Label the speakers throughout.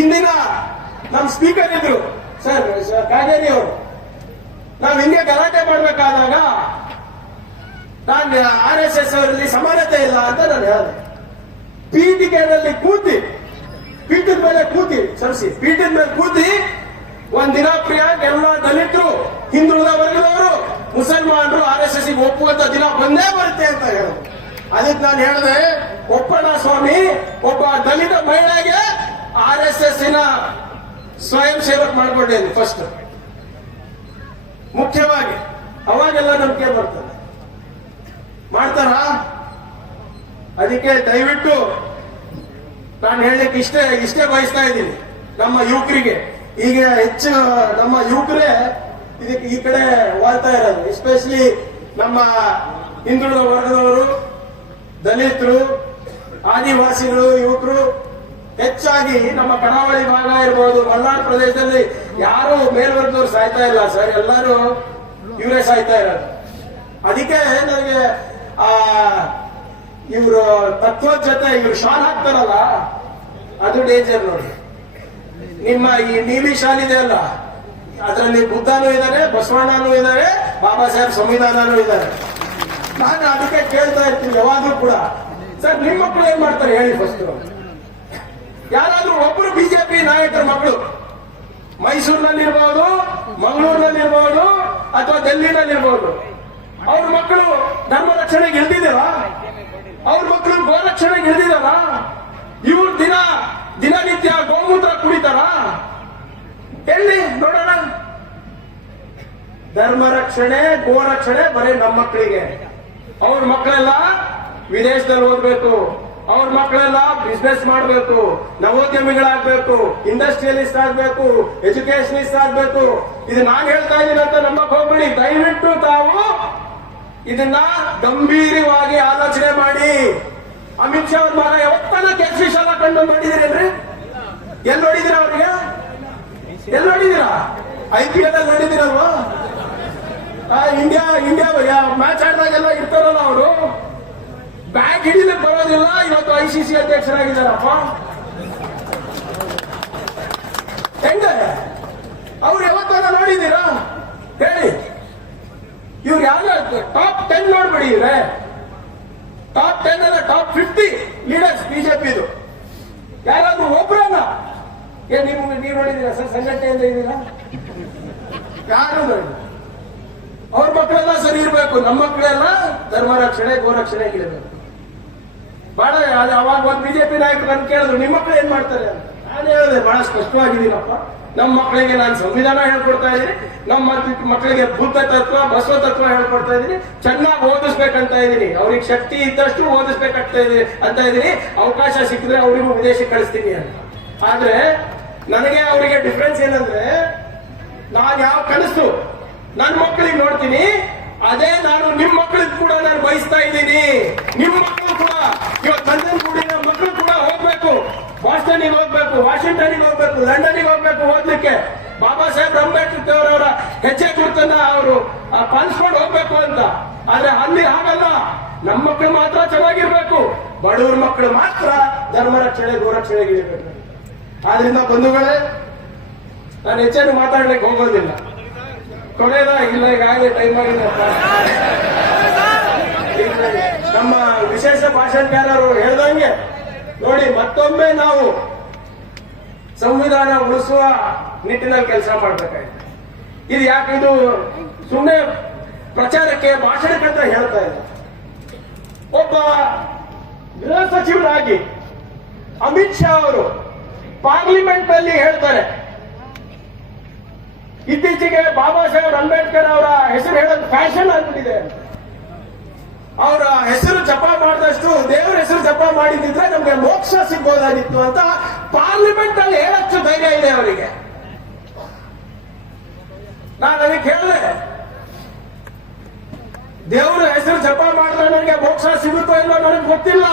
Speaker 1: ಇಂದಿನ ನಮ್ ಸ್ಪೀಕರ್ ಇದ್ರು. ಸರ್ ಕಾಗೇರಿ ಅವರು. ನಾವ್ ಹಿಂಗೆ ಗಲಾಟೆ ಮಾಡ್ಬೇಕಾದಾಗ ನಾನು ಆರ್ ಎಸ್ ಎಸ್ ಅವರಲ್ಲಿ ಸಮಾನತೆ ಇಲ್ಲ ಅಂತ ನಾನು ಹೇಳಿದೆ. ಪೀಠಿಕೆನಲ್ಲಿ ಕೂತಿ, ಪೀಠದ ಮೇಲೆ ಕೂತಿ, ಸರಿಸಿ, ಪೀಠದ ಮೇಲೆ ಕೂತಿ ಒಂದ್ ದಿನ ಪ್ರಿಯ ಎಲ್ಲ ದಲಿತರು, ಹಿಂದುಳಿದ ವರ್ಗದವರು, ಮುಸಲ್ಮಾನರು ಆರ್ ಎಸ್ ಎಸ್ ಒಪ್ಪುವಂತ ದಿನ ಬಂದೇ ಬರುತ್ತೆ ಅಂತ ಹೇಳಿದ್ರು ಅದಕ್ಕೆ ನಾನು ಹೇಳಿದೆ, ಒಪ್ಪಣ್ಣ ಸ್ವಾಮಿ, ಒಬ್ಬ ದಲಿತ ಮಹಿಳೆಗೆ ಆರ್ ಎಸ್ ಎಸ್ ಸ್ವಯಂ ಸೇವಕ್ ಮಾಡ್ಕೊಂಡಿದ್ದೀನಿ ಫಸ್ಟ್ ಮುಖ್ಯವಾಗಿ, ಅವಾಗೆಲ್ಲ ನಂಬಿಕೆ ಬರ್ತದೆ. ಮಾಡ್ತಾರ? ಅದಕ್ಕೆ ದಯವಿಟ್ಟು ನಾನು ಹೇಳಲಿಕ್ಕೆ ಇಷ್ಟೇ ಇಷ್ಟೇ ಬಯಸ್ತಾ ಇದ್ದೀನಿ ನಮ್ಮ ಯುವಕರಿಗೆ. ಈಗ ಹೆಚ್ಚು ನಮ್ಮ ಯುವಕರೇ ಇದಕ್ಕೆ ಈ ಕಡೆ ವಾಳ್ತಾ ಇರೋದು. ಎಸ್ಪೆಷಲಿ ನಮ್ಮ ಹಿಂದುಳಿದ ವರ್ಗದವರು, ದಲಿತರು, ಆದಿವಾಸಿಗಳು, ಯುವಕರು ಹೆಚ್ಚಾಗಿ ನಮ್ಮ ಕರಾವಳಿ ಭಾಗ ಇರ್ಬೋದು ಮಲ್ನಾಡು ಪ್ರದೇಶದಲ್ಲಿ ಯಾರು ಮೇಲ್ವರ್ಗದವ್ರು ಸಾಯ್ತಾ ಇಲ್ಲ ಸರ್. ಎಲ್ಲರೂ ಇವರೇ ಸಾಯ್ತಾ ಇರೋದು. ಅದಕ್ಕೆ ನನಗೆ, ಆ, ಇವರು ತತ್ವದ ಜೊತೆ ಇವ್ರು ಶಾಲ್ ಹಾಕ್ತಾರಲ್ಲ, ಅದು ಡೇಂಜರ್ ನೋಡಿ. ನಿಮ್ಮ ಈ ನೀಲಿ ಶಾಲ್ ಇದೆ ಅಲ್ಲ, ಅದರಲ್ಲಿ ಬುದ್ಧನೂ ಇದ್ದಾರೆ, ಬಸವಣ್ಣನೂ ಇದ್ದಾರೆ, ಬಾಬಾ ಸಾಹೇಬ್ ಸಂವಿಧಾನನೂ ಇದ್ದಾರೆ. ನಾನು ಅದಕ್ಕೆ ಕೇಳ್ತಾ ಇರ್ತೀನಿ ಯಾವಾಗಲೂ ಕೂಡ. ಸರ್, ನಿಮ್ಮ ಮಕ್ಕಳು ಏನ್ ಮಾಡ್ತಾರೆ? ಹೇಳಿ ಫಸ್ಟ್ ಯಾರಾದ್ರೂ ಒಬ್ಬರು ಬಿಜೆಪಿ ನಾಯಕರ ಮಕ್ಕಳು, ಮೈಸೂರಿನಲ್ಲಿರ್ಬೋದು, ಮಂಗಳೂರಿನಲ್ಲಿರ್ಬೋದು, ಅಥವಾ ಡೆಲ್ಲಿನಲ್ಲಿರ್ಬೋದು ಅವ್ರ ಮಕ್ಕಳು ಧರ್ಮ ರಕ್ಷಣೆಗೆ ಇಳಿದಿದ್ದಾರ ಅವ್ರ ಮಕ್ಕಳು ಗೋರಕ್ಷಣೆಗೆ ಇಳಿದಿದಾರ ಇವ್ರು ದಿನ, ದಿನನಿತ್ಯ ಗೋಮೂತ್ರ ಕುಡಿತಾರ? ಎಲ್ಲಿ ನೋಡೋಣ? ಧರ್ಮ ರಕ್ಷಣೆ ಗೋರಕ್ಷಣೆ ಬರೀ ನಮ್ಮ ಮಕ್ಕಳಿಗೆ. ಅವ್ರ ಮಕ್ಕಳೆಲ್ಲ ವಿದೇಶದಲ್ಲಿ ಓದ್ಬೇಕು. ಅವ್ರ ಮಕ್ಕಳೆಲ್ಲ ಬಿಸ್ನೆಸ್ ಮಾಡಬೇಕು, ನವೋದ್ಯಮಿಗಳಾಗಬೇಕು ಇಂಡಸ್ಟ್ರಿಯಲಿಸ್ಟ್ ಆಗಬೇಕು ಎಜುಕೇಶನಿಸ್ಟ್ ಆಗಬೇಕು. ಇದು ನಾನು ಹೇಳ್ತಾ ಇದ್ದೀನಿ ಅಂತ ನಂಬಕ್ ಹೋಗ್ಬೇಡಿ. ದಯವಿಟ್ಟು ತಾವು ಇದನ್ನ ಗಂಭೀರವಾಗಿ ಆಲೋಚನೆ ಮಾಡಿ. ಅಮಿತ್ ಶಾ ಅವ್ರ ಮಗ ಯಾವತ್ತನ ಕೇಸರಿ ಶಾಲ ಕಂಡು ನೋಡಿದಿರೇನ್ರಿ? ಎಲ್ಲಿ ನೋಡಿದಿರ ಅವ್ರಿಗೆ? ಎಲ್ಲಿ ನೋಡಿದಿರಾ? ಐ ಪಿ ಎಲ್ ಅಲ್ಲಿ ನೋಡಿದಿರಲ್ವಾ ಇಂಡಿಯಾ ಇಂಡಿಯಾ ಮ್ಯಾಚ್ ಆಡಿದಾಗೆಲ್ಲ ಇರ್ತಾರಲ್ಲ ಅವರು. ಬ್ಯಾಟ್ ಹಿಡಿಲಿಕ್ಕೆ ಬರೋದಿಲ್ಲ. ಇವತ್ತು ಐ ಸಿ ಸಿ ಅಧ್ಯಕ್ಷರಾಗಿದ್ದಾರಪ್ಪ. ಹೆಂಗೆ? ಅವ್ರು ಯಾವತ್ತಾರ ನೋಡಿದ್ದೀರಾ? ಹೇಳಿ. ಇವ್ರು ಯಾರು ಟಾಪ್ ಟೆನ್ ನೋಡ್ಬಿಡಿ ಇವ್ರೆ ಟಾಪ್ ಟೆನ್ ಅಲ್ಲ ಟಾಪ್ ಫಿಫ್ಟಿ ಲೀಡರ್ಸ್ ಬಿಜೆಪಿದು. ಯಾರಾದ್ರೂ ಒಬ್ರನ್ನ? ಏ, ನೀವು ನೀವು ನೋಡಿದ್ದೀರಾ ಸರ್? ಸಂಘಟನೆಯಿಂದ ಇದ್ದೀರಾ? ಯಾರು ನೋಡಿ ಅವ್ರ ಮಕ್ಕಳೆಲ್ಲ ಸರಿ ಇರಬೇಕು. ನಮ್ಮ ಮಕ್ಕಳೆಲ್ಲ ಧರ್ಮ ರಕ್ಷಣೆ ಗೋರಕ್ಷಣೆ ಇರಬೇಕು ಬಹಳ ಅವಾಗ ಒಂದು ಬಿಜೆಪಿ ನಾಯಕರು ನನ್ ಕೇಳಿದ್ರು, ನಿಮ್ಮ ಮಕ್ಕಳು ಏನ್ ಮಾಡ್ತಾರೆ? ನಾನು ಹೇಳಿದೆ, ಬಹಳ ಸ್ಪಷ್ಟವಾಗಿದ್ದೀನಪ್ಪ. ನಮ್ಮ ಮಕ್ಕಳಿಗೆ ನಾನು ಸಂವಿಧಾನ ಹೇಳ್ಕೊಡ್ತಾ ಇದ್ದೀನಿ, ನಮ್ಮ ಮಕ್- ಮಕ್ಕಳಿಗೆ ಭೂತ ತತ್ವ ಬಸವ ತತ್ವ ಹೇಳ್ಕೊಡ್ತಾ ಇದ್ದೀನಿ, ಚೆನ್ನಾಗಿ ಓದಿಸ್ಬೇಕಂತ ಇದ್ದೀನಿ. ಅವ್ರಿಗೆ ಶಕ್ತಿ ಇದ್ದಷ್ಟು ಓದಿಸ್ಬೇಕಂತ ಇದೀನಿ ಅಂತ ಇದ್ದೀನಿ. ಅವಕಾಶ ಸಿಕ್ಕಿದ್ರೆ ಅವರಿಗೂ ವಿದೇಶಕ್ಕೆ ಕಳಿಸ್ತೀನಿ ಅಂತ. ಆದ್ರೆ, ನನಗೆ ಅವರಿಗೆ ಡಿಫ್ರೆನ್ಸ್ ಏನಂದ್ರೆ, ನಾನು ಯಾವ ಕನಸು ನನ್ನ ಮಕ್ಕಳಿಗೆ ನೋಡ್ತೀನಿ ಅದೇ ನಾನು ನಿಮ್ ಮಕ್ಕಳಿಗೆ ಕೂಡ ನಾನು ಬಯಸ್ತಾ ಇದ್ದೀನಿ. ನಿಮ್ ಮಕ್ಕಳು ಕೂಡ ಇವಾಗ ಲಂಡನ್ ಕೂಡಿ ನಮ್ಮ ಮಕ್ಕಳು ಕೂಡ ಹೋಗ್ಬೇಕು. ಬಾಸ್ಟನ್ಗೆ ಹೋಗ್ಬೇಕು ವಾಷಿಂಗ್ಟನ್ಗೆ ಹೋಗ್ಬೇಕು ಲಂಡನ್ಗೆ ಹೋಗ್ಬೇಕು ಓದ್ಲಿಕ್ಕೆ. ಬಾಬಾ ಸಾಹೇಬ್ ಅಂಬೇಡ್ಕರ್ ಅವರ ಹೆಜ್ಜೆ ಗುರುತನ್ನ ಅವರು ಪಾಲಿಸ್ಕೊಂಡು ಹೋಗ್ಬೇಕು ಅಂತ. ಆದ್ರೆ ಅಲ್ಲಿ ಹಾಗಲ್ಲ. ನಮ್ಮ ಮಕ್ಕಳು ಮಾತ್ರ ಚೆನ್ನಾಗಿರ್ಬೇಕು. ಬಡವ್ರ ಮಕ್ಕಳು ಮಾತ್ರ ಧರ್ಮ ರಕ್ಷಣೆ ಗೋರಕ್ಷಣೆಗೆ ಇರಬೇಕು. ಆದ್ರಿಂದ ಬಂಧುಗಳೇ, ನಾನು ಹೆಚ್ಚೇನು ಮಾತಾಡ್ಲಿಕ್ಕೆ ಹೋಗೋದಿಲ್ಲ. ಕೊನೆಯದ ಇಲ್ಲ ಈಗಾಗಲೇ ಟೈಮ್ ಆಗಿದೆ ನಮ್ಮ ವಿಶೇಷ ಭಾಷಣಕಾರರು ಹೇಳ್ದಂಗೆ, ನೋಡಿ, ಮತ್ತೊಮ್ಮೆ ನಾವು ಸಂವಿಧಾನ ಉಳಿಸುವ ನಿಟ್ಟಿನಲ್ಲಿ ಕೆಲಸ ಮಾಡ್ಬೇಕಾಯ್ತು. ಇದು ಯಾಕೆ, ಇದು ಸುಮ್ಮನೆ ಪ್ರಚಾರಕ್ಕೆ ಭಾಷಣಕ್ಕಂತ ಹೇಳ್ತಾ ಇಲ್ಲ. ಒಬ್ಬ ಗೃಹ ಸಚಿವರಾಗಿ ಅಮಿತ್ ಶಾ ಅವರು ಪಾರ್ಲಿಮೆಂಟ್ ಅಲ್ಲಿ ಹೇಳ್ತಾರೆ ಇತ್ತೀಚೆಗೆ ಬಾಬಾ ಸಾಹೇಬ್ ಅಂಬೇಡ್ಕರ್ ಅವರ ಹೆಸರು ಹೇಳೋದು ಫ್ಯಾಷನ್ ಆಗ್ಬಿಟ್ಟಿದೆ ಅವರ ಹೆಸರು ಜಪ ಮಾಡಿದಷ್ಟು ದೇವರ ಹೆಸರು ಜಪ ಮಾಡಿದ್ರೆ ನಮ್ಗೆ ಮೋಕ್ಷ ಸಿಗ್ಬೋದಾಗಿತ್ತು ಅಂತ ಪಾರ್ಲಿಮೆಂಟ್ ಅಲ್ಲಿ ಹೇಳಷ್ಟು ಧೈರ್ಯ ಇದೆ ಅವರಿಗೆ. ನಾನು ಅದಕ್ಕೆ ಹೇಳಿದೆ. ದೇವರ ಹೆಸರು ಜಪ ಮಾಡಿದ್ರೆ ನನಗೆ ಮೋಕ್ಷ ಸಿಗುತ್ತೋ ಇಲ್ಲೋ ನನಗೆ ಗೊತ್ತಿಲ್ಲ.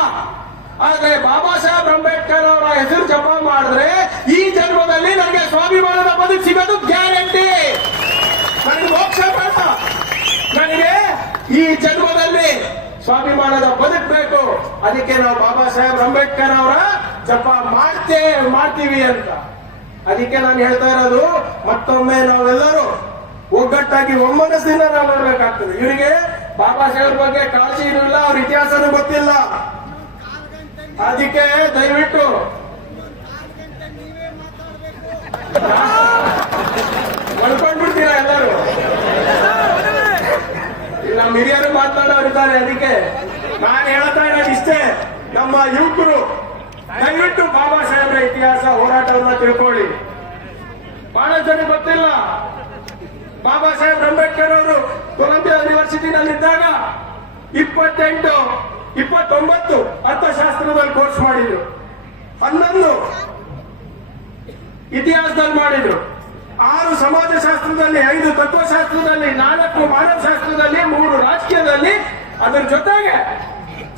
Speaker 1: ಆದ್ರೆ ಬಾಬಾ ಸಾಹೇಬ್ ಅಂಬೇಡ್ಕರ್ ಅವರ ಹೆಸರು ಜಪ ಮಾಡಿದ್ರೆ ಈ ಜನ್ಮದಲ್ಲಿ ನನಗೆ ಸ್ವಾಭಿಮಾನದ ಬದುಕು ಸಿಗೋದು ಗ್ಯಾರಂಟಿ. ನನಗೆ ಮೋಕ್ಷ ಬೇಡ ನನಗೆ ಈ ಜನ್ಮದಲ್ಲಿ ಸ್ವಾಭಿಮಾನದ ಬದುಕಬೇಕು ಅದಕ್ಕೆ ನಾವು ಬಾಬಾ ಸಾಹೇಬ್ ಅಂಬೇಡ್ಕರ್ ಅವರ ಜಪ ಮಾಡ್ತೇ, ಮಾಡ್ತೀವಿ ಅಂತ. ಅದಕ್ಕೆ ನಾನು ಹೇಳ್ತಾ ಇರೋದು, ಮತ್ತೊಮ್ಮೆ ನಾವೆಲ್ಲರೂ ಒಗ್ಗಟ್ಟಾಗಿ ಒಮ್ಮನಸ್ಸಿಂದ ನಾವು ನೋಡ್ಬೇಕಾಗ್ತದೆ ಇವರಿಗೆ ಬಾಬಾ ಸಾಹೇಬ್ ಬಗ್ಗೆ ಕಾಳಜಿ ಇರಲಿಲ್ಲ ಅವ್ರ ಇತಿಹಾಸನೂ ಗೊತ್ತಿಲ್ಲ. ಅದಕ್ಕೆ ದಯವಿಟ್ಟು. ಒಳ್ಕೊಂಡ್ಬಿಡ್ತೀರಾ ಎಲ್ಲರೂ? ನಮ್ಮ ಹಿರಿಯರು ಮಾತನಾಡೋರಿದ್ದಾರೆ ಅದಕ್ಕೆ ನಾನು ಹೇಳ್ತಾ ಇರೋದು ಇಷ್ಟೇ. ನಮ್ಮ ಯುವಕರು, ದಯವಿಟ್ಟು ಬಾಬಾ ಸಾಹೇಬ್ರ ಇತಿಹಾಸ ಹೋರಾಟವನ್ನ ತಿಳ್ಕೊಳ್ಳಿ. ಬಹಳ ಜನ ಗೊತ್ತಿಲ್ಲ. ಬಾಬಾ ಸಾಹೇಬ್ ಅಂಬೇಡ್ಕರ್ ಅವರು ಕೊಲಂಬಿಯಾ ಯೂನಿವರ್ಸಿಟಿನಲ್ಲಿದ್ದಾಗ ಇಪ್ಪತ್ತೆಂಟು ಇಪ್ಪತ್ತೊಂಬತ್ತು ಅರ್ಥಶಾಸ್ತ್ರದಲ್ಲಿ ಕೋರ್ಸ್ ಮಾಡಿದ್ರು. ಹನ್ನೊಂದು ಇತಿಹಾಸದಲ್ಲಿ ಮಾಡಿದ್ರು. ಆರು ಸಮಾಜಶಾಸ್ತ್ರದಲ್ಲಿ, ಐದು ತತ್ವಶಾಸ್ತ್ರದಲ್ಲಿ, ನಾಲ್ಕು ಮಾನವಶಾಸ್ತ್ರದಲ್ಲಿ, ಮೂರು ರಾಜಕೀಯದಲ್ಲಿ. ಅದರ ಜೊತೆಗೆ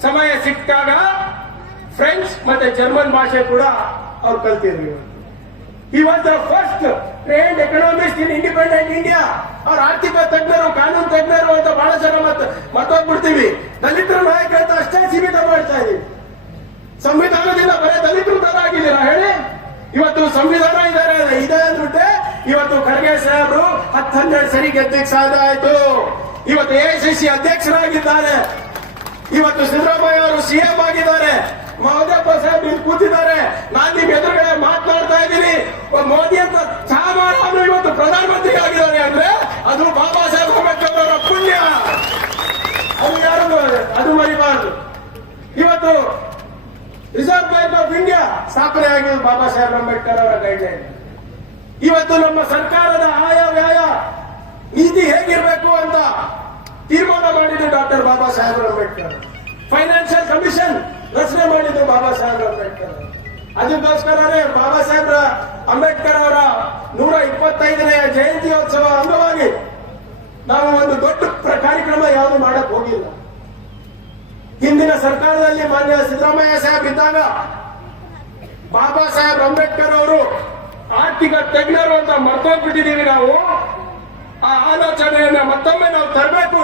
Speaker 1: ಸಮಯ ಸಿಕ್ಕಾಗ ಫ್ರೆಂಚ್ ಮತ್ತೆ ಜರ್ಮನ್ ಭಾಷೆ ಕೂಡ ಅವ್ರು ಕಲ್ತಿದ್ರು ಈ first trade economist in independent India ಅವ್ರ ಆರ್ಥಿಕ ತಜ್ಞರು, ಕಾನೂನು ತಜ್ಞರು ಅಂತ ಬಹಳ ಜನ ಮತ್ ಮತ್ತೋಗ್ಬಿಡ್ತೀವಿ. ದಲಿತರ ನಾಯಕ ಅಂತ ಅಷ್ಟೇ ಸೀಮಿತ ಮಾಡ್ತಾ ಇದೀವಿ ಸಂವಿಧಾನದಿಂದ ಬರೇ ದಲಿತರು ತರ ಆಗಿದ್ದೀರಾ ಹೇಳಿ? ಇವತ್ತು ಸಂವಿಧಾನ ಇದಾರೆ ಇದೆ ಅಂದ್ಬಿಟ್ಟೆ. ಇವತ್ತು ಖರ್ಗೆ ಸಾಹೇಬರು ಹತ್ತನ್ನೆರಡು ಸರಿ ಗೆದ್ದಕ್ಕೆ ಸಾಧ್ಯ ಆಯ್ತು. ಇವತ್ತು ಎಐಸಿಸಿ ಅಧ್ಯಕ್ಷರಾಗಿದ್ದಾರೆ. ಇವತ್ತು ಸಿದ್ದರಾಮಯ್ಯ ಅವರು ಸಿಎಂ ಆಗಿದ್ದಾರೆ. ಮಹದೇವಪ್ಪ ಸಾಹೇಬ್ ಇಲ್ಲಿ ಕೂತಿದ್ದಾರೆ. ನಾನು ನಿಮ್ ಎದುರುಗಡೆ ಮಾತನಾಡ್ತಾ ಇದ್ದೀನಿ. ಮೋದಿ ಅಂತ ಸಾಮಾನ್ಯ ಇವತ್ತು ಪ್ರಧಾನಮಂತ್ರಿ ಆಗಿದ್ದಾರೆ ಅಂದ್ರೆ ಅದು ಬಾಬಾ ಸಾಹೇಬ್ ಅಂಬೇಡ್ಕರ್ ಅವರ ಪುಣ್ಯ. ಅದು ಯಾರು ಅದು ಮರಿಬಾರದು. ಇವತ್ತು ರಿಸರ್ವ್ ಬ್ಯಾಂಕ್ ಆಫ್ ಇಂಡಿಯಾ ಸ್ಥಾಪನೆ ಆಗಿದ್ದು ಬಾಬಾ ಸಾಹೇಬ್ ಅಂಬೇಡ್ಕರ್ ಅವರ ಗೈಡ್ಲೈನ್. ಇವತ್ತು ನಮ್ಮ ಸರ್ಕಾರದ ಆಯ ವ್ಯಾಯ ನೀತಿ ಹೇಗಿರಬೇಕು ಅಂತ ತೀರ್ಮಾನ ಮಾಡಿದ್ದು doctor Baba Saheb Ambedkar. Financial commission ರಚನೆ ಮಾಡಿದ್ದು ಬಾಬಾ ಸಾಹೇಬ್ ಅಂಬೇಡ್ಕರ್. ಅದಕ್ಕೋಸ್ಕರನೇ ಬಾಬಾ ಸಾಹೇಬ್ರ ಅಂಬೇಡ್ಕರ್ ಅವರ ನೂರ ಇಪ್ಪತ್ತೈದನೇ ಜಯಂತ್ಯೋತ್ಸವ ಅಂಗವಾಗಿ ನಾವು ಒಂದು ದೊಡ್ಡ ಕಾರ್ಯಕ್ರಮ ಯಾವುದು ಮಾಡಕ್ ಹೋಗಿಲ್ಲ. ಹಿಂದಿನ ಸರ್ಕಾರದಲ್ಲಿ ಮಾನ್ಯ ಸಿದ್ದರಾಮಯ್ಯ ಸಾಹೇಬ್ ಇದ್ದಾಗ ಬಾಬಾ ಸಾಹೇಬ್ ಅಂಬೇಡ್ಕರ್ ಅವರು ಆರ್ಥಿಕ ತಜ್ಞರು ಅಂತ ಮರ್ತೋಗ್ಬಿಟ್ಟಿದೀವಿ ನಾವು. ಆ ಆಲೋಚನೆಯನ್ನ ಮತ್ತೊಮ್ಮೆ ನಾವು ತರಬೇಕು.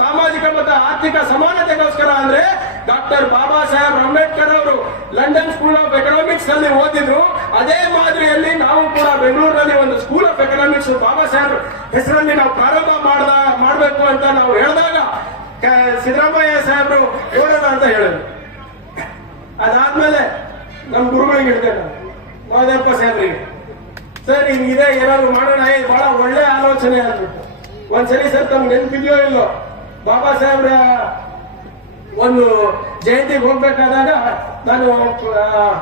Speaker 1: ಸಾಮಾಜಿಕ ಮತ್ತು ಆರ್ಥಿಕ ಸಮಾನತೆಗೋಸ್ಕರ ಅಂದ್ರೆ ಡಾಕ್ಟರ್ ಬಾಬಾ ಸಾಹೇಬ್ ಅಂಬೇಡ್ಕರ್ ಅವರು ಲಂಡನ್ ಸ್ಕೂಲ್ ಆಫ್ ಎಕನಾಮಿಕ್ಸ್ನಲ್ಲಿ ಓದಿದ್ರು. ಅದೇ ಮಾದರಿಯಲ್ಲಿ ನಾವು ಕೂಡ ಬೆಂಗಳೂರಿನಲ್ಲಿ ಒಂದು school of economics Baba Saheb ಹೆಸರಲ್ಲಿ ನಾವು ಪ್ರಾರಂಭ ಮಾಡ್ದ ಮಾಡಬೇಕು ಅಂತ ನಾವು ಹೇಳಿದಾಗ ಸಿದ್ದರಾಮಯ್ಯ ಸಾಹೇಬರು ಹೇಳೋಣ ಅಂತ ಹೇಳಿದ್ರು. ಅದಾದ್ಮೇಲೆ ನಮ್ಮ ಗುರುಗಳಿಗೆ ಹೇಳ್ತೇವೆ ನಾನು ಮಹದೇವಪ್ಪ ಸಾಹೇಬ್ರಿಗೆ, ಸರ್ ಹಿಂಗಿದೆ ಏನಾದ್ರು ಮಾಡೋಣ ಬಹಳ ಒಳ್ಳೆ ಆಲೋಚನೆ ಅಂದ್ಬಿಟ್ಟು. ಒಂದ್ಸರಿ ಸರ್, ತಮ್ಗೆ ನೆನಪಿದೆಯೋ ಇಲ್ಲೋ, ಬಾಬಾ ಸಾಹೇಬ್ರ ಒಂದು ಜಯಂತಿಗೆ ಹೋಗ್ಬೇಕಾದಾಗ ನಾನು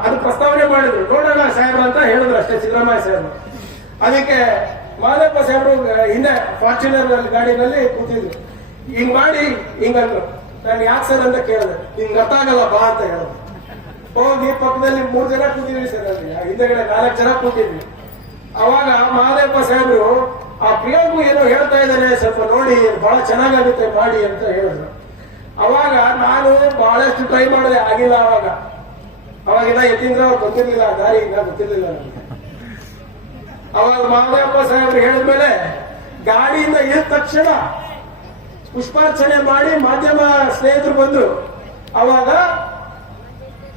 Speaker 1: ಅದು ಪ್ರಸ್ತಾವನೆ ಮಾಡಿದ್ರು. ನೋಡೋಣ ಸಾಹೇಬ್ರ ಅಂತ ಹೇಳಿದ್ರು ಅಷ್ಟೇ ಸಿದ್ದರಾಮಯ್ಯ ಸಾಹೇಬ್ರು. ಅದಕ್ಕೆ ಮಾದಪ್ಪ ಸಾಹೇಬರು ಹಿಂದೆ ಫಾರ್ಚುನರ್ ಗಾಡಿನಲ್ಲಿ ಕೂತಿದ್ರು. ಹಿಂಗ್ ಮಾಡಿ, ಹಿಂಗಂದ್ರು. ನಾನು ಯಾಕೆ ಸರ್ ಅಂತ ಕೇಳಿದೆ. ನಿಮ್ಗೆ ಅರ್ಥ ಆಗಲ್ಲ ಬಾ ಅಂತ ಹೇಳಿದ್ರು. ಹೋಗಿ ಪಕ್ಕದಲ್ಲಿ ಮೂರ್ ಜನ ಕೂತಿದ್ವಿ ಸರ್ ಅಲ್ಲಿ. ಹಿಂದೆಗಡೆ ನಾಲ್ಕು ಜನ ಕೂತಿದ್ವಿ. ಅವಾಗ ಮಹಾದೇವಪ್ಪ ಸಾಹೇಬರು, ಆ ಪ್ರಿಯಾಂಕು ಏನೋ ಹೇಳ್ತಾ ಇದ್ದಾನೆ ಸ್ವಲ್ಪ ನೋಡಿ, ಬಹಳ ಚೆನ್ನಾಗಾಗುತ್ತೆ, ಮಾಡಿ ಅಂತ ಹೇಳಿದ್ರು. ಅವಾಗ ನಾನು ಬಹಳಷ್ಟು ಟ್ರೈ ಮಾಡಿದೆ, ಆಗಿಲ್ಲ ಅವಾಗ. ಅವಾಗೆಲ್ಲ, ಯತೀಂದ್ರ ಅವ್ರು ಗೊತ್ತಿರ್ಲಿಲ್ಲ ದಾರಿ ಇಲ್ಲ ಗೊತ್ತಿರ್ಲಿಲ್ಲ ನನಗೆ ಅವಾಗ ಮಹಾದೇವಪ್ಪ ಸಾಹೇಬ್ರು ಹೇಳಿದ್ಮೇಲೆ ಗಾಡಿಯಿಂದ ಇಳಿದ ತಕ್ಷಣ ಪುಷ್ಪಾರ್ಚನೆ ಮಾಡಿ ಮಾಧ್ಯಮ ಸ್ನೇಹಿತರು ಬಂದ್ರು ಅವಾಗ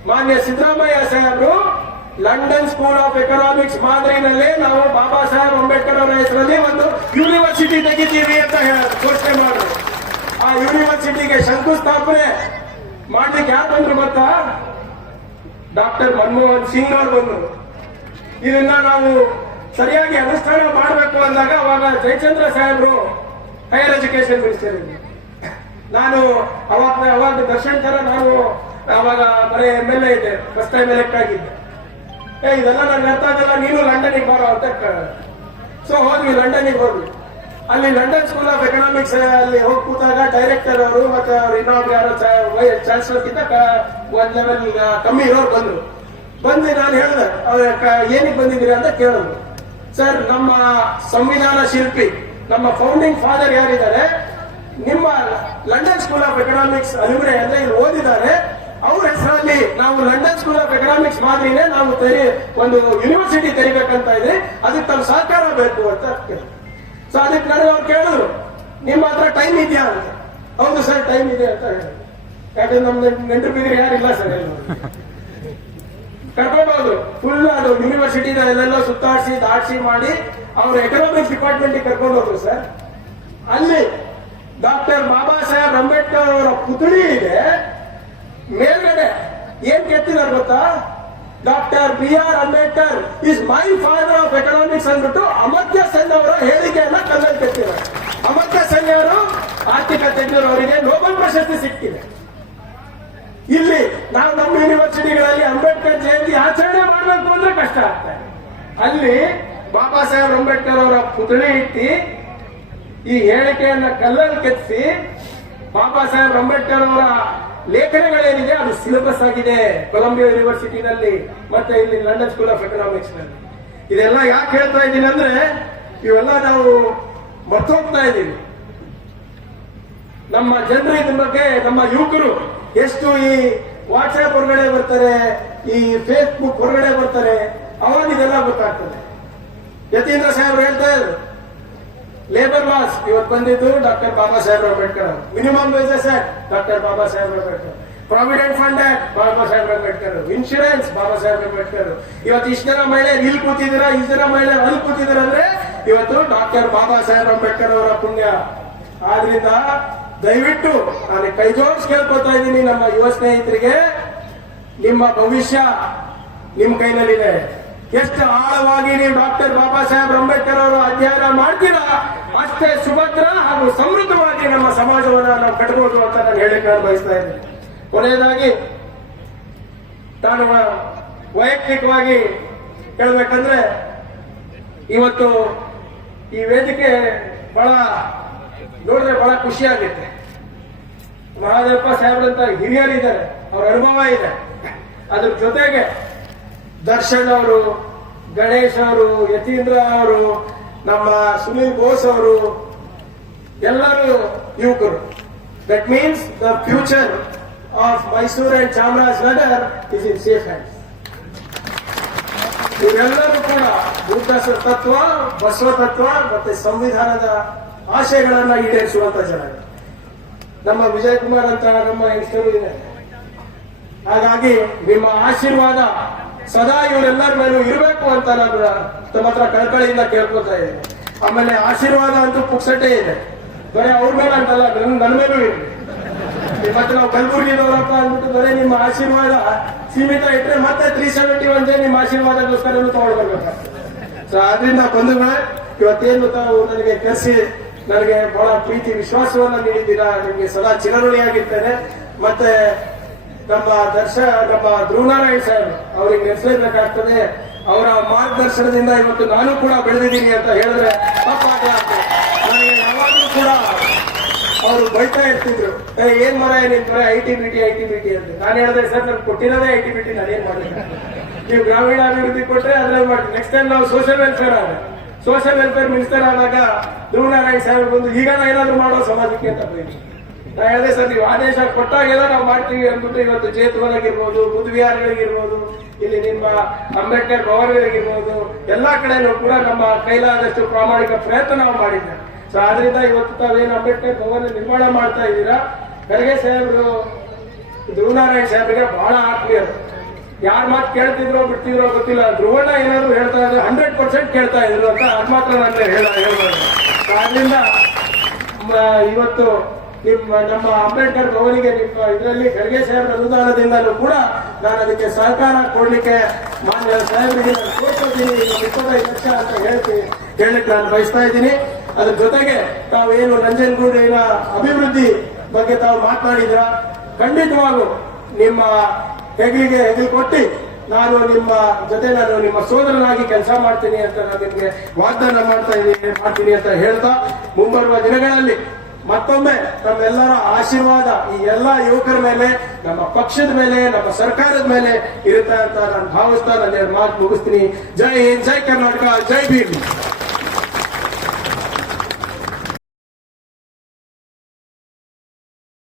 Speaker 1: ಮಾನ್ಯ ಸಿದ್ದರಾಮಯ್ಯ ಸಾಹೇಬರು ಲಂಡನ್ ಸ್ಕೂಲ್ ಆಫ್ ಎಕನಾಮಿಕ್ಸ್ ಮಾದರಿನಲ್ಲಿ ನಾವು ಬಾಬಾ ಸಾಹೇಬ್ ಅಂಬೇಡ್ಕರ್ ಅವರ ಹೆಸರಲ್ಲಿ ಒಂದು ಯೂನಿವರ್ಸಿಟಿ ತೆಗಿತೀವಿ ಅಂತ ಘೋಷಣೆ ಮಾಡಿದ್ರು. ಆ ಯೂನಿವರ್ಸಿಟಿಗೆ ಶಂಕುಸ್ಥಾಪನೆ ಮಾಡ್ಲಿಕ್ಕೆ ಯಾರು ಬಂದ್ರು ಗೊತ್ತಾ? ಡಾಕ್ಟರ್ ಮನಮೋಹನ್ ಸಿಂಗ್ ಅವರು ಬಂದರು. ಇದನ್ನ ನಾವು ಸರಿಯಾಗಿ ಅನುಷ್ಠಾನ ಮಾಡಬೇಕು ಅಂದಾಗ ಅವಾಗ ಜಯಚಂದ್ರ ಸಾಹೇಬರು ಹೈಯರ್ ಎಜುಕೇಶನ್ ಮಿನಿಸ್ಟರ್ ಇದ್ರು. ನಾನು ಅವಾಗ ಅವಾಗ ದರ್ಶನ್ ತರ ನಾನು ಅವಾಗ ಬರೀ ಎಂ ಎಲ್ ಎ ಇದ್ದೆ ಫಸ್ಟ್ ಟೈಮ್ ಎಲೆಕ್ಟ್ ಆಗಿದ್ದೆ. ಏ, ಇದೆಲ್ಲ ನಾನು ಅರ್ಥ ಆಗಲ್ಲ ನೀನು ಲಂಡನ್ಗೆ ಬಾರೋ ಅಂತ ಸೊ ಹೋದ್ವಿ, ಲಂಡನ್ಗೆ ಹೋದ್ವಿ. ಅಲ್ಲಿ ಲಂಡನ್ ಸ್ಕೂಲ್ ಆಫ್ ಎಕನಾಮಿಕ್ಸ್ ಅಲ್ಲಿ ಹೋಗಿ ಕೂತಾಗ ಡೈರೆಕ್ಟರ್ ಅವರು ಮತ್ತೆ ಅವ್ರು ಇನ್ನೊಬ್ರು ಯಾರೋ ಚಾನ್ಸಲರ್ ಗಿಂತ ಒಂದ್ ಲೆವೆಲ್ ಕಮ್ಮಿ ಇರೋರು ಬಂದ್ರು. ಬಂದು ನಾನು ಹೇಳಿದೆ ಏನಕ್ಕೆ ಬಂದಿದ್ದೀರಿ ಅಂತ ಕೇಳಿದ್ರು. ಸರ್, ನಮ್ಮ ಸಂವಿಧಾನ ಶಿಲ್ಪಿ, ನಮ್ಮ ಫೌಂಡಿಂಗ್ ಫಾದರ್ ಯಾರಿದ್ದಾರೆ? ನಿಮ್ಮ ಲಂಡನ್ ಸ್ಕೂಲ್ ಆಫ್ ಎಕನಾಮಿಕ್ಸ್ ಅನುಗ್ರಹ ಅಂದ್ರೆ ಇಲ್ಲಿ ಓದಿದ್ದಾರೆ. ಅವ್ರ ಹೆಸರಲ್ಲಿ ನಾವು ಲಂಡನ್ ಸ್ಕೂಲ್ ಆಫ್ ಎಕನಾಮಿಕ್ಸ್ ಮಾದರಿನೇ ನಾವು ತೆರಿ, ಒಂದು ಯೂನಿವರ್ಸಿಟಿ ತೆರಿಬೇಕಂತ ಇದ್ರೆ. ಅದಕ್ಕೆ ತಮ್ಮ ಸಹಕಾರ ಬೇಕು ಅಂತ ಸೊ ಅದಕ್ಕೆ ನನಗೆ ಅವ್ರು ಕೇಳಿದ್ರು, ನಿಮ್ಮ ಹತ್ರ ಟೈಮ್ ಇದೆಯಾ? ಅಂತ. ಹೌದು ಸರ್ ಟೈಮ್ ಇದೆ ಅಂತ ಹೇಳಿದ್ರು. ಯಾಕಂದ್ರೆ ನಮ್ದು ನೆಂಟರು ಬಿದ್ದರೆ ಯಾರಿಲ್ಲ ಸರ್ ಕರ್ಕೊಂಡು ಫುಲ್ ಅದು ಯೂನಿವರ್ಸಿಟಿ ಎಲ್ಲೆಲ್ಲ ಸುತ್ತಾಡಿಸಿ ಮಾಡಿ ಅವ್ರ ಎಕನಾಮಿಕ್ಸ್ ಡಿಪಾರ್ಟ್ಮೆಂಟ್ ಕರ್ಕೊಂಡು ಹೋದ್ರು ಸರ್ ಅಲ್ಲಿ ಡಾಕ್ಟರ್ ಬಾಬಾ ಸಾಹೇಬ್ ಅಂಬೇಡ್ಕರ್ ಅವರ ಪುತ್ಳಿ ಇದೆ. ಮೇಲ್ಗಡೆ ಏನ್ ಕೆತ್ತಿದಾರೆ ಗೊತ್ತಾ? Doctor B R Ambedkar is my father of economics ಅಂದ್ಬಿಟ್ಟು ಅಮರ್ತ್ಯ ಸೆನ್ ಅವರ ಹೇಳಿಕೆಯನ್ನ ಕಲ್ಲಲ್ಲಿ ಕೆತ್ತಿದ್ದಾರೆ. ಅಮರ್ತ್ಯ ಸೆನ್ ಅವರು ಆರ್ಥಿಕ ತಜ್ಞರು ಅವರಿಗೆ ನೋಬಲ್ ಪ್ರಶಸ್ತಿ ಸಿಕ್ಕಿದೆ. ಇಲ್ಲಿ ನಾವು ನಮ್ಮ ಯೂನಿವರ್ಸಿಟಿಗಳಲ್ಲಿ ಅಂಬೇಡ್ಕರ್ ಜಯಂತಿ ಆಚರಣೆ ಮಾಡಬೇಕು ಅಂದ್ರೆ ಕಷ್ಟ ಆಗ್ತದೆ. ಅಲ್ಲಿ ಬಾಬಾ ಸಾಹೇಬ್ ಅಂಬೇಡ್ಕರ್ ಅವರ ಪುತ್ಳಿ ಇಟ್ಟಿ ಈ ಹೇಳಿಕೆಯನ್ನ ಕಲ್ಲಲ್ಲಿ ಕೆತ್ತಿಸಿ ಬಾಬಾ ಸಾಹೇಬ್ ಅಂಬೇಡ್ಕರ್ ಅವರ ಲೇಖನಗಳೇನಿದೆ ಅದು ಸಿಲೆಬಸ್ ಆಗಿದೆ ಕೊಲಂಬಿಯಾ ಯೂನಿವರ್ಸಿಟಿನಲ್ಲಿ ಮತ್ತೆ ಇಲ್ಲಿ ಲಂಡನ್ ಸ್ಕೂಲ್ ಆಫ್ ಎಕನಾಮಿಕ್ಸ್ನಲ್ಲಿ. ಇದೆಲ್ಲ ಯಾಕೆ ಹೇಳ್ತಾ ಇದ್ದೀನಿ ಅಂದ್ರೆ ಇವೆಲ್ಲ ನಾವು ಮರ್ತೋಗ್ತಾ ಇದ್ದೀವಿ. ನಮ್ಮ ಜನರು ಇದ್ರ ಬಗ್ಗೆ ನಮ್ಮ ಯುವಕರು ಎಷ್ಟು ಈ ವಾಟ್ಸ್ಆಪ್ ಹೊರಗಡೆ ಬರ್ತಾರೆ, ಈ ಫೇಸ್ಬುಕ್ ಹೊರಗಡೆ ಬರ್ತಾರೆ ಅವಾಗ ಗೊತ್ತಾಗ್ತದೆ. ಯತೀಂದ್ರ ಸಾಹೇಬ್ ಹೇಳ್ತಾ ಇದ್ರು ಲೇಬರ್ ಲಾಸ್ ಇವತ್ತು ಬಂದಿದ್ದು doctor Baba Saheb Ambedkar minimum wages act doctor Baba Saheb Ambedkar provident fund act Baba Saheb Ambedkar insurance Baba Saheb Ambedkar ಇವತ್ತು ಇಷ್ಟು ಮಹಿಳೆ ಇಲ್ಲಿ ಕೂತಿದ್ದೀರಾ, ಇಷ್ಟು ಮಹಿಳೆ ಅಲ್ಲಿ ಕೂತಿದ್ದೀರಾ ಅಂದ್ರೆ, ಇವತ್ತು ಡಾಕ್ಟರ್ ಬಾಬಾ ಸಾಹೇಬ್ ಅಂಬೇಡ್ಕರ್ ಅವರ ಪುಣ್ಯ. ಆದ್ರಿಂದ ದಯವಿಟ್ಟು ನಾನು ಕೈ ಜೋಡಿಸಿ ಕೇಳ್ಕೊತಾ ಇದ್ದೀನಿ ನಮ್ಮ ಯುವ ಸ್ನೇಹಿತರಿಗೆ. ನಿಮ್ಮ ಭವಿಷ್ಯ ನಿಮ್ಮ ಕೈನಲ್ಲಿದೆ. ಎಷ್ಟು ಆಳವಾಗಿ ನೀವು ಡಾಕ್ಟರ್ ಬಾಬಾ ಸಾಹೇಬ್ ಅಂಬೇಡ್ಕರ್ ಅವರು ಅಧ್ಯಯನ ಮಾಡ್ತೀರಾ, ಅಷ್ಟೇ ಸುಭದ್ರ ಹಾಗೂ ಸಮೃದ್ಧವಾಗಿ ನಮ್ಮ ಸಮಾಜವನ್ನ ನಾವು ಕಟ್ಬೋದು ಅಂತ ನಾನು ಹೇಳಕ್ಕೆ ನಾನು ಬಯಸ್ತಾ ಇದ್ದೀನಿ. ಕೊನೆಯದಾಗಿ, ನಾನು ವೈಯಕ್ತಿಕವಾಗಿ ಹೇಳ್ಬೇಕಂದ್ರೆ, ಇವತ್ತು ಈ ವೇದಿಕೆ ಬಹಳ ನೋಡಿದ್ರೆ ಬಹಳ ಖುಷಿ ಆಗುತ್ತೆ. ಮಹಾದೇವಪ್ಪ ಸಾಹೇಬ್ರಂತ ಹಿರಿಯರು ಇದ್ದಾರೆ ಅವ್ರ ಅನುಭವ ಇದೆ. ಅದ್ರ ಜೊತೆಗೆ ದರ್ಶನ್ ಅವರು, ಗಣೇಶ್ ಅವರು, ಯತೀಂದ್ರ ಅವರು, ನಮ್ಮ ಸುನೀಲ್ ಬೋಸ್ ಅವರು, ಎಲ್ಲರೂ ಯುವಕರು. That means the future of Mysore and Chamarajanagar is in safe hands ಇವರೆಲ್ಲರೂ ಕೂಡ ಭೂತಾಸ ತತ್ವ, ಬಸವ ತತ್ವ, ಮತ್ತೆ ಸಂವಿಧಾನದ ಆಶಯಗಳನ್ನ ಈಡೇರಿಸುವಂತ ಜನ. ನಮ್ಮ ವಿಜಯ್ ಕುಮಾರ್ ಅಂತ ನಮ್ಮ ಹೆಸರು ಇದೆ. ಹಾಗಾಗಿ ನಿಮ್ಮ ಆಶೀರ್ವಾದ ಸದಾ ಇವರೆಲ್ಲರ ಮೇಲೂ ಇರಬೇಕು ಅಂತ ನಾನು ತಮ್ಮ ಹತ್ರ ಕಳ್ಕಳಿಯಿಂದ ಕೇಳ್ಕೊತಾ ಇದ್ದೀನಿ. ಆಮೇಲೆ ಆಶೀರ್ವಾದ ಅಂತೂ ಪುಕ್ಸಟ್ಟೆ ಇದೆ. ಬರೀ ಅವ್ರ ಮೇಲೆ ಅಂತಲ್ಲ, ನನ್ ನನ್ನ ಮೇಲೂ ಇದೆ. ಹತ್ರ ನಾವು ಕಲಬುರಗಿದವರಪ್ಪ ಅಂದ್ಬಿಟ್ಟು ಬರೀ ನಿಮ್ಮ ಆಶೀರ್ವಾದ ಸೀಮಿತ ಇಟ್ಟರೆ ಮತ್ತೆ ತ್ರೀ ಸೆವೆಂಟಿ ಒನ್ ಜೆ ನಿಮ್ಮ ಆಶೀರ್ವಾದಕ್ಕೋಸ್ಕರ ತಗೊಂಡು ಬರ್ಬೇಕಾಗ್ತದೆ. ಸೊ ಅದರಿಂದ ಬಂಧುಗಳೇ, ಇವತ್ತೇನು ತಾವು ನನಗೆ ಕರೆಸಿ ನನಗೆ ಬಹಳ ಪ್ರೀತಿ, ವಿಶ್ವಾಸವನ್ನ ನೀಡಿದ್ದೀರಾ? ನಿಮಗೆ ಸದಾ ಚಿರಋಣಿಯಾಗಿರ್ತೇನೆ. ಮತ್ತೆ ನಮ್ಮ ದರ್ಶ, ನಮ್ಮ ಧ್ರುವನಾರಾಯಣ ಸಾಹೇಬ್ ಅವ್ರಿಗೆ ನೆನೆಸಲೇಬೇಕಾಗ್ತದೆ. ಅವರ ಮಾರ್ಗದರ್ಶನದಿಂದ ಇವತ್ತು ನಾನು ಕೂಡ ಬೆಳೆದಿದ್ದೀನಿ ಅಂತ ಹೇಳಿದ್ರೆ ನನಗೆ ಯಾವಾಗಲೂ ಕೂಡ ಅವರು ಬೈತಾ ಇರ್ತಿದ್ರು. ಏನ್ ಮರ ಏನಿನ್ ಮರ? I T B T I T B T ಅಂತ. ನಾನು ಹೇಳಿದ್ರೆ, ಸರ್ ನಾನು ಕೊಟ್ಟಿರೋದೇ ಐ ಟಿ ಬಿ ಟಿ ನಾನೇನ್ ಮಾಡಿಲ್ಲ ನೀವು ಗ್ರಾಮೀಣಾಭಿವೃದ್ಧಿ ಕೊಟ್ಟರೆ ಅದ್ರಲ್ಲಿ ಮಾಡಿ ನೆಕ್ಸ್ಟ್ ಟೈಮ್ ನಾವು ಸೋಷಿಯಲ್ ವೆಲ್ಫೇರ್ ಆಗ ಸೋಷಿಯಲ್ ವೆಲ್ಫೇರ್ ಮಿನಿಸ್ಟರ್ ಆದಾಗ ಧ್ರುವನಾರಾಯಣ ಸಾಹೇಬ್ ಬಂದು, ಈಗ ನಾ ಏನಾದ್ರು ಮಾಡೋ ಸಮಾಜಕ್ಕೆ ಅಂತ ಬೈದ್ರು ನಾ ಹೇಳಿದೆ, ಸರ್, ನೀವು ಆದೇಶ ಕೊಟ್ಟಾಗೆಲ್ಲ ನಾವು ಮಾಡ್ತೀವಿ ಅಂದ್ಬಿಟ್ಟು ಇವತ್ತು ಚೇತುವನಾಗಿರ್ಬೋದು ಬುದ್ವಿಹಾರಗಳಿಗಿರ್ಬೋದು ಇಲ್ಲಿ ನಿಮ್ಮ ಅಂಬೇಡ್ಕರ್ ಭವನಗಳಿಗಿರ್ಬೋದು ಎಲ್ಲಾ ಕಡೆನೂ ಕೂಡ ನಮ್ಮ ಕೈಲಾದಷ್ಟು ಪ್ರಾಮಾಣಿಕ ಪ್ರಯತ್ನ ನಾವು ಮಾಡಿದ್ದೇವೆ ಸೊ ಆದ್ರಿಂದ ಇವತ್ತು ತಾವೇನು ಅಂಬೇಡ್ಕರ್ ಭವನ ನಿರ್ಮಾಣ ಮಾಡ್ತಾ ಇದ್ದೀರಾ? ಖರ್ಗೆ ಸಾಹೇಬರು ಧ್ರುವನಾರಾಯಣ ಸಾಹೇಬ್ರಿಗೆ ಬಹಳ ಆತ್ಮೀಯರು. ಯಾರ ಮಾತು ಕೇಳ್ತಿದ್ರೋ ಬಿಡ್ತಿದ್ರೋ ಗೊತ್ತಿಲ್ಲ. ಧ್ರುವಣ್ಣ ಏನಾದ್ರು ಹೇಳ್ತಾ ಇದ್ರೆ ಹಂಡ್ರೆಡ್ ಪರ್ಸೆಂಟ್ ಕೇಳ್ತಾ ಇದ್ರು ಅಂತ ಅದ್ ಮಾತ್ರ ನಾನು ಹೇಳ ಹೇಳ್ಬೋದು. ಇವತ್ತು ನಿಮ್ಮ ನಮ್ಮ ಅಂಬೇಡ್ಕರ್ ಭವನಿಗೆ ನಿಮ್ಮ ಇದರಲ್ಲಿ ಖರ್ಗೆ ಸಾಹೇಬ್ ಅನುದಾನದಿಂದಲೂ ಕೂಡ ನಾನು ಅದಕ್ಕೆ ಸಹಕಾರ ಕೊಡ್ಲಿಕ್ಕೆ ಮಾನ್ಯ ಸಾಹೇಬರಿಗೆ ನಾನು ಕೋರ್ಕೊತೀನಿ ಇಪ್ಪತ್ತೈದು ಲಕ್ಷ ಅಂತ ಹೇಳ್ತೀನಿ ಹೇಳಲಿಕ್ಕೆ ನಾನು ಬಯಸ್ತಾ ಇದ್ದೀನಿ. ಅದ್ರ ಜೊತೆಗೆ ತಾವೇನು ನಂಜನಗೂಡಿನ ಅಭಿವೃದ್ಧಿ ಬಗ್ಗೆ ತಾವು ಮಾತನಾಡಿದ್ರ ಖಂಡಿತವಾಗೂ ನಿಮ್ಮ ಹೆಗಲಿಗೆ ಹೆಗಲು ಕೊಟ್ಟು, ನಾನು ನಿಮ್ಮ ಜೊತೆ ನಾನು ನಿಮ್ಮ ಸೋದರನಾಗಿ ಕೆಲಸ ಮಾಡ್ತೀನಿ ಅಂತ ನಾನು ನಿಮಗೆ ವಾಗ್ದಾನ ಮಾಡ್ತಾ ಇದ್ದೀನಿ, ಮಾಡ್ತೀನಿ ಅಂತ ಹೇಳ್ತಾ ಮುಂಬರುವ ದಿನಗಳಲ್ಲಿ ಮತ್ತೊಮ್ಮೆ ನಮ್ಮೆಲ್ಲರ ಆಶೀರ್ವಾದ ಈ ಎಲ್ಲಾ ಯುವಕರ ಮೇಲೆ, ನಮ್ಮ ಪಕ್ಷದ ಮೇಲೆ, ನಮ್ಮ ಸರ್ಕಾರದ ಮೇಲೆ ಇರುತ್ತೆ ಅಂತ ನಾನು ಭಾವಿಸ್ತಾ ನನ್ನ ಮಾತು ಮುಗಿಸ್ತೀನಿ. ಜೈ ಹಿಂದ್, ಜೈ ಕರ್ನಾಟಕ, ಜೈ ಭೀಮ್.